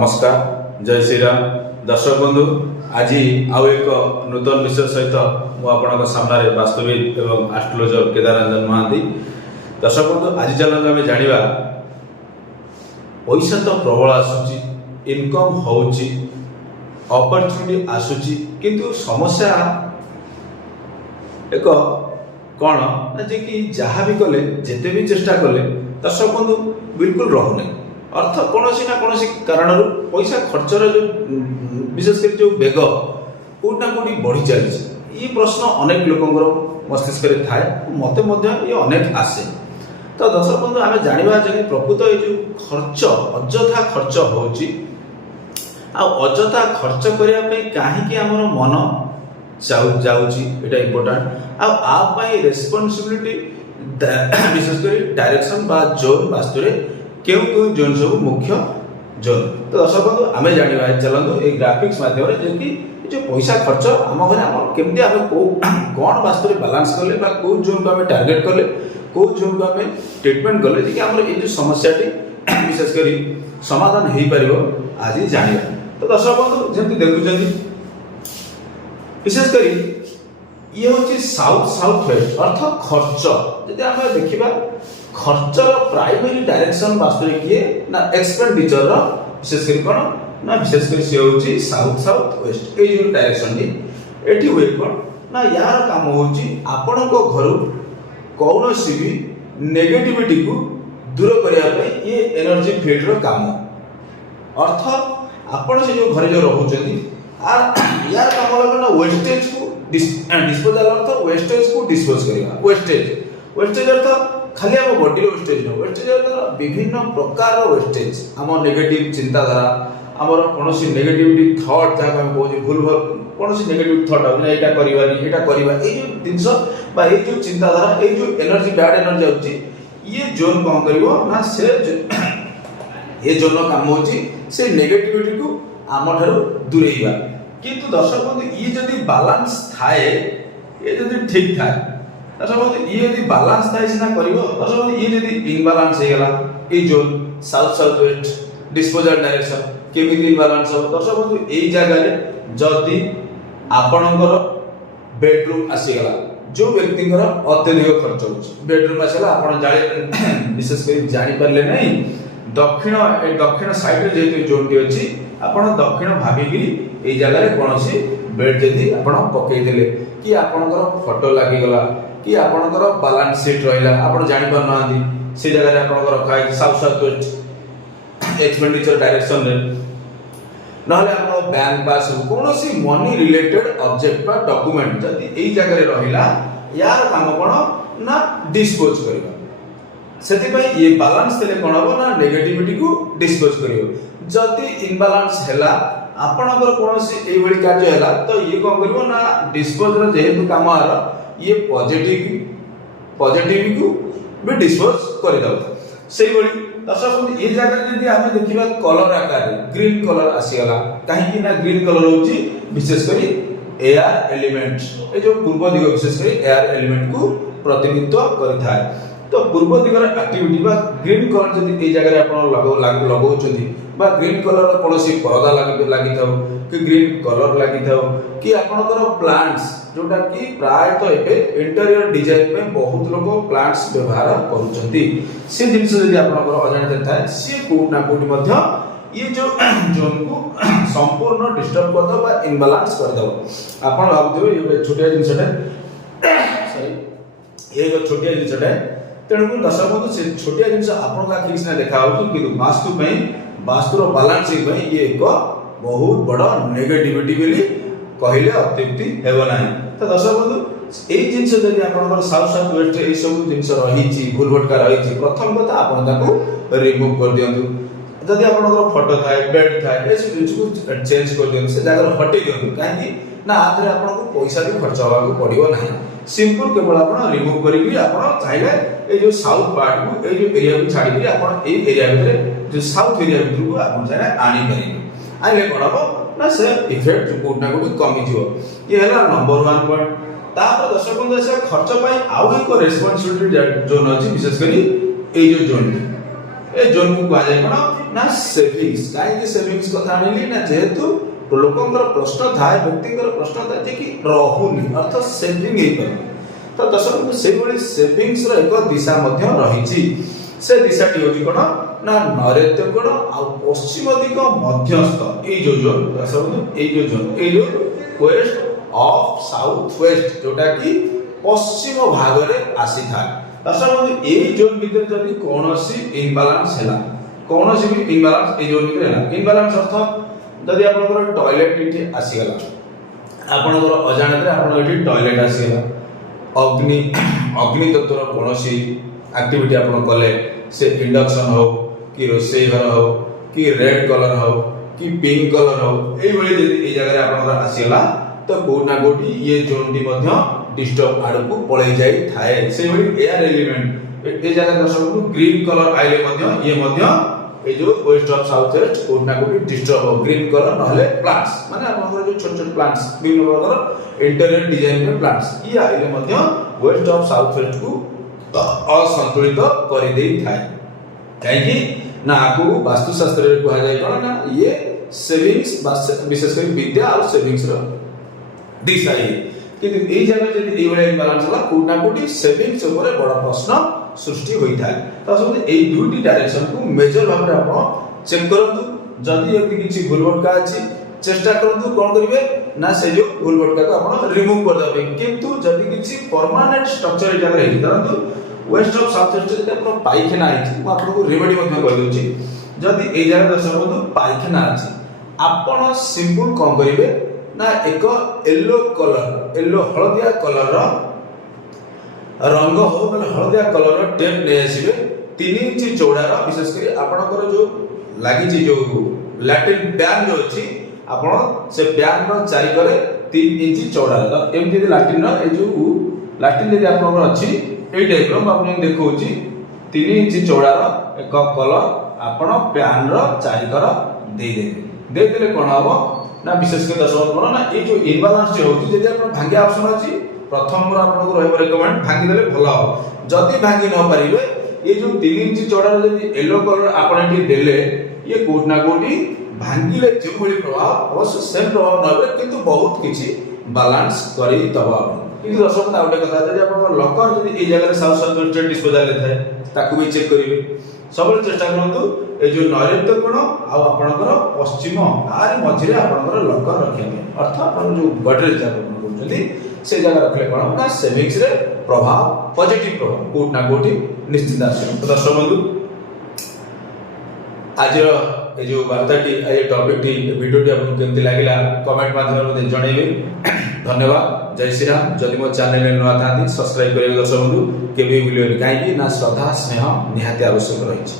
नमस्कार जय श्री राम दर्शक बंधु आज आउ एक नूतन विषय सहित मुझे सामने वास्तविक एवं एस्ट्रोलॉजर केदाररंजन महांती। दर्शक बंधु आज चलते आम जाना पैसा तो प्रबल आसूची इनकम होची अपॉर्चुनिटी आसूची किंतु समस्या एक कौन ना जे कि जहाँ भी कले जिते भी चेष्टा कले दर्शक बंधु बिल्कुल रहूना अर्थ कौन ना कौन कारण पैसा खर्चर जो विशेषकर जो बेग कौटना कौटी बढ़ी चली ये प्रश्न अनेक लोकंर मस्तिष्क में थाए मत ये अनेक आसे। तो दर्शक बंधु आम जाना कि प्रकृत ये जो खर्च अଯଥା खर्च होची अଯଥା खर्च करने कहीं आमर मन जाऊँगी यहाँ इम्पोर्टाट आई रेस्पॉन्सिबिलिटी विशेषकर डायरेक्शन बा जोन वास्तु क्यों क्यों जोन सब मुख्य जोन। तो दर्शक बंधु आम जाना चलते ये ग्राफिक्स माध्यम जो कि जो पैसा खर्च आम घर आम केमती आम कौन वास्तु बालांस कले कौ जोन को आम टार्गेट कले कौ जोन को आम ट्रिटमेंट कले कि आम ये समस्या विशेषकर समाधान हो पार आज जाना। तो दर्शक बंधु जमी देखुं विशेषकर ये हूँ साउथ साउथ वेस्ट अर्थ खर्च जब आम देखा खर्चर प्राइमरी डायरेक्शन वास्तु किए ना एक्सपेंडिचर विशेषकर कौन ना विशेषकर सी हूँ साउथ साउथ वेस्ट ये जो डायरेक्शन ये हुए कौन ना यार काम हूँ आपण घर कौन भी नेगेटिविटी को दूर करने ये एनर्जी फील्ड काम अर्थ आपण से जो घरे जो रोचे यार काम लगा ना वेस्टेज को डिस्पोजल अर्थ वेस्टेज को डिस्पोज करवा वेस्टेज अर्थ खाली आम बॉडी वेस्टेज न वेस्टेज अर्थ विभिन्न प्रकार वेस्टेज आम नेगेटिव चिंताधारा आमर कौन नेगेटिविटी थॉट जहाँ आम कहे भूल कौन नेगेटिव थॉट यहाँ करवा जिनस ये जो चिंताधारा ये जो एनर्जी बैड एनर्जी आउची ये जोन कौन कर से ये जोन काम हो से नेगेटिविटी को आम ठार दूरेवा किंतु दर्शक बंधु ये जदि बालांस थाए ये जदि ठीक थाए दर्शक बंधु ये यदि बालांस थाए सीना करिवो दर्शक बंधु ये जदि इनबालांस हो गला ये zone south south west disposal direction केमिति इनबालांस हो दर्शक बंधु एई जगह रे जदि आपणकर बेडरूम आसी गला जो व्यक्तिଙ୍କର अत्यधिक खर्च हो बेडरूम आसला आपण जाने विशेष कर जानि परले नहीं दक्षिण साइड रे जेतु जोनटी अछि आपण दक्षिण भाबिकी ए जगह रे कोनोसी बेड जदी आपण पकई देले कि आपणकर फोटो लागि गला कि आपणकर बैलेंस शीट रहिला आपण जानि पर नांदी से जगह रे आपणकर रखाई south south west expenditure direction रे नहले आपण बैंक पास कोनोसी मनी रिलेटेड ऑब्जेक्ट बा डॉक्यूमेंट जदी ए जगह रे रहिला यार काम कोन ना डिस्पोज करबा से ये बालांस देले कौन हम ना नेगेटिविटी को डिस्पोज करियो जदि इनबालांस हैला आपणकर कोनोसी एई भली कार्य हैला तो ये कौन करिवो ना डिस्पोज रो जेहेतु काम आर ये पॉजिटिव को भी डिस्पोज कर दो से भली दर्शक ये जगह जदि हम देखिबा कलर आकार ग्रीन कलर आसीगला काहे कि ना ग्रीन कलर होची विशेष करी एयर एलिमेंट ए जो पूर्व दिग विशेष करी एयर एलिमेंट को प्रतिनिधित्व करिथाय। तो पूर्व दिगर एक्टिविटी बा ग्रीन कलर जदि ए जगह आपण लगाउछथि बा ग्रीन कलर कोनोसी परदा लागि थाउ कि ग्रीन कलर लागि थाउ कि आपनकर प्लांट्स जोटा कि प्राय तो एबे इंटीरियर डिजाइन में बहुत लोग प्लांट्स व्यवहार करूछथि से जिंस जदि आपनकर अजाणित थाए से कोट ना कोट मध्य ये जो जोन को संपूर्ण डिस्टर्ब कर दो बा इनबैलेंस कर दो आपण भाबुथिबे ये छोटिया जिंसटा सॉरी ये छोटिया जिंसटा तेणुक दर्शक बंधु से छोटिया जिन आपन आखिर सीना देखा कि वास्तु वास्तुर बालांस ये एक बहुत बड़ नेगेटिविटी बोली कहले अत्युक्ति हेब ना। तो दर्शक बंधु ये जिनस जदि आपनकर साउथ साउथ वेस्ट ये सब जिनस रही भूल भटका रही प्रथम कथा आपन ताको रिमूव कर दियंतु जदि आपनकर फोटो थाए बेड थाए ए सब जिनिस को चेंज कर दियंतु से जगह हटे दियंतु काहे ना आधरे आपनको पैसा भी खर्च होगा पड़िबो नाही सिंपल केवल आपण रिमूव करिकि आपण चाहिले ए जो साउथ पार्ट को ए जो एरिया को छाडी कि आपण ए एरिया भीतर जो साउथ एरिया भीतर को आपण चाहे आनी परिबे आइले कोन हो ना से इफेक्ट कोट ना कोट कमी जिवो ये हला नंबर 1 पॉइंट तापर दर्शक बंधु से खर्च पई आउ एक रेस्पोंसिबिलिटी जोन अछि विशेष करी ए जो जोन को कहा जाय कोन ना सेविंग्स कहीं सेविंग्स कथा आनिली ना जेहेतु लोकंकर प्रश्न थाए व्यक्तिकर प्रश्न थाए जे कि रहुनी अर्थ सेविंग हे पर तो दर्शक से भली सेविंग्स रो एक दिशा मध्ये रहिछि से दिशाटी होछि कोन ना नैऋत्य कोण आ पश्चिम दिग मध्यस्थ ए जो दर्शक ए जो वेस्ट ऑफ साउथ वेस्ट जोटा कि पश्चिम भाग रे आसी था दर्शक ए जोन भीतर जदि कोनोसी इम्बैलेंस हैला कोनोसी भी इम्बैलेंस ए जोन भीतर हैला इम्बैलेंस अर्थ जदि आपनकर टॉयलेट इठी आसी गला आपनकर अजाणत रे आपन इठी टॉयलेट आसी गला अग्नि तत्वर कोनोसी एक्टिविटी आपन कले से इंडक्शन हो कि रोसई घर हो कि रेड कलर हो कि पिंक कलर हो एई भली जदि ए जगह रे आपनकर आसी गला तो कोना गोटी ये जोनटी मध्ये डिस्टर्ब आड़ को पळै जाई थाए से भली एयर एलिमेंट ए जगह दर्शक ग्रीन कलर आइले मध्ये ये मध्ये ए जो वेस्ट ऑफ साउथ वेस्ट कोना गोटी डिस्टर्ब हो ग्रीन कलर नहले प्लांट्स माने आपनकर जो छोट छोट प्लांट्स विभिन्न प्रकार इंटीरियर डिजाइन में प्लांट्स ये आइले मध्ये वेस्ट ऑफ साउथ वेस्ट को असंतुलित करि देई थाए काहे कि ना आकु वास्तुशास्त्र रे कहा जाय कोन ना ये सेविंग्स विशेष कर विद्या और सेविंग्स रो दिशा ये किंतु ए जगह जदि ए वाला इम्बैलेंस होला कोना कोटी सेविंग्स ऊपर बड़ा प्रश्न सृष्टि होई थाए तो सब ए दुटी डायरेक्शन को मेजर भाव रे आपण चेक करंतु जदि एति किछि भूलभटका अछि चेष्टा करंतु कोन करिवे ना से जो भूलभटका को आपण रिमूव कर देबे किंतु जदि किछि परमानेंट स्ट्रक्चर ए जगह हे परंतु वेस्ट ऑफ साउथ वेस्ट जदि आपण पाइखाना अछि म आपन को रेमेडी मध्ये कहि दोछि जदि ए जगह दर्शक पाइखाना अछि आपण सिंपल कोन करिवे ना एक येलो कलर येलो हळदिया कलर रंग हो माने हळदिया कलर टेप ले आसीबे 3 इंच चौड़ार विशेष करी आपनकर जो लागि छी जो लैट्रिन पैन जो अछि आपण से पैन रो चारि करे 3 इंच चौड़ार एमति लैट्रिन रो ए जो लैट्रिन जदि आपनकर अछि ए टाइप रो आपन देखौछि 3 इंच चौड़ार एक कलर आपण पैन रो चारि कर दे देले कोन हबो ना विशेष कर दर्शक कोन ना ए जो इम्बैलेंस जे होछि जदि आपण भांगे ऑप्शन अछि प्रथम रो आपन को रहबो रिकमेंड भांगी देले भलो हो जदि भांगी न परिबे ये जो 3 इंच चौड़ा जदि येलो कलर आपण एठी देले ये कोट ना कोटी भांगीले जे भली प्रभाव अवश्य सेम प्रभाव नबे किंतु बहुत किछि बैलेंस करी तबा किंतु दर्शक ना उडे कथा जदि आपण लकर जदि ए जगह साउथ साउथ वेस्ट डिस्पोजल ले थाए ताकू भी चेक करिवे सबले चेष्टा करंतु ए जो नैऋत्य कोण आ आपनकर पश्चिम आर मझिरे आपनकर लकर रखिबे अर्थ आपण जो गडरेज जगह बोलछथि से जगह रखले कोन ना सेविंग्स रे प्रभाव पॉजिटिव प्रभाव कोट ना कोटी निश्चित आसे तो दर्शक बंधु आज ए जो वार्ताटी ए टॉपिकटी वीडियोटी आपन केमति लागिला कमेंट माध्यम रे जणैबे धन्यवाद जय श्री राम जदि मो चैनल में नवा थाती सब्सक्राइब करिवे दर्शक बंधु केबे वीडियो काई कि ना श्रद्धा स्नेह निहाती आवश्यक रहिछि।